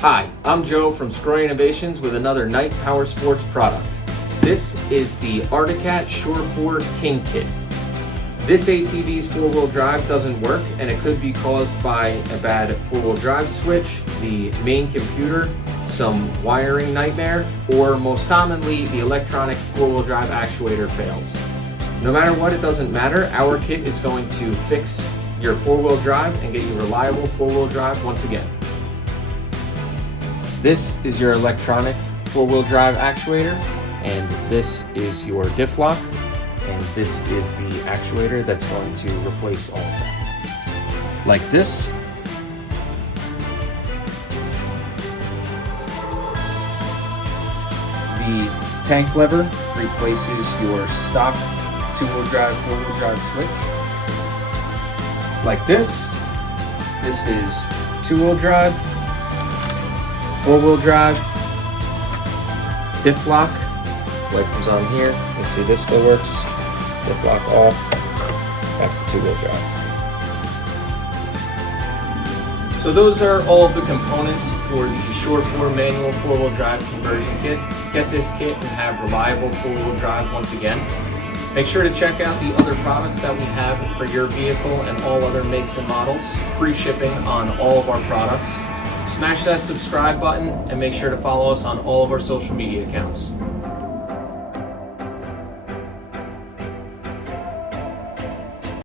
Hi, I'm Joe from Scroy Innovations with another Night Power Sports product. This is the Articat Shore 4 King Kit. This ATV's four-wheel drive doesn't work, and it could be caused by a bad four-wheel drive switch, the main computer, some wiring nightmare, or most commonly, the electronic four-wheel drive actuator fails. No matter what, it doesn't matter. Our kit is going to fix your four-wheel drive and get you reliable four-wheel drive once again. This is your electronic four-wheel drive actuator, and this is your Diff Lock, and this is the actuator that's going to replace all of that. Like this. The tank lever replaces your stock two-wheel drive, four-wheel drive switch. Like this. This is two-wheel drive, four-wheel drive, Diff Lock. Light comes on here. You see this still works. Diff Lock off. Back to two-wheel drive. So those are all of the components for the Shore 4 manual four-wheel drive conversion kit. Get this kit and have reliable four-wheel drive once again. Make sure to check out the other products that we have for your vehicle and all other makes and models. Free shipping on all of our products. Smash that subscribe button and make sure to follow us on all of our social media accounts.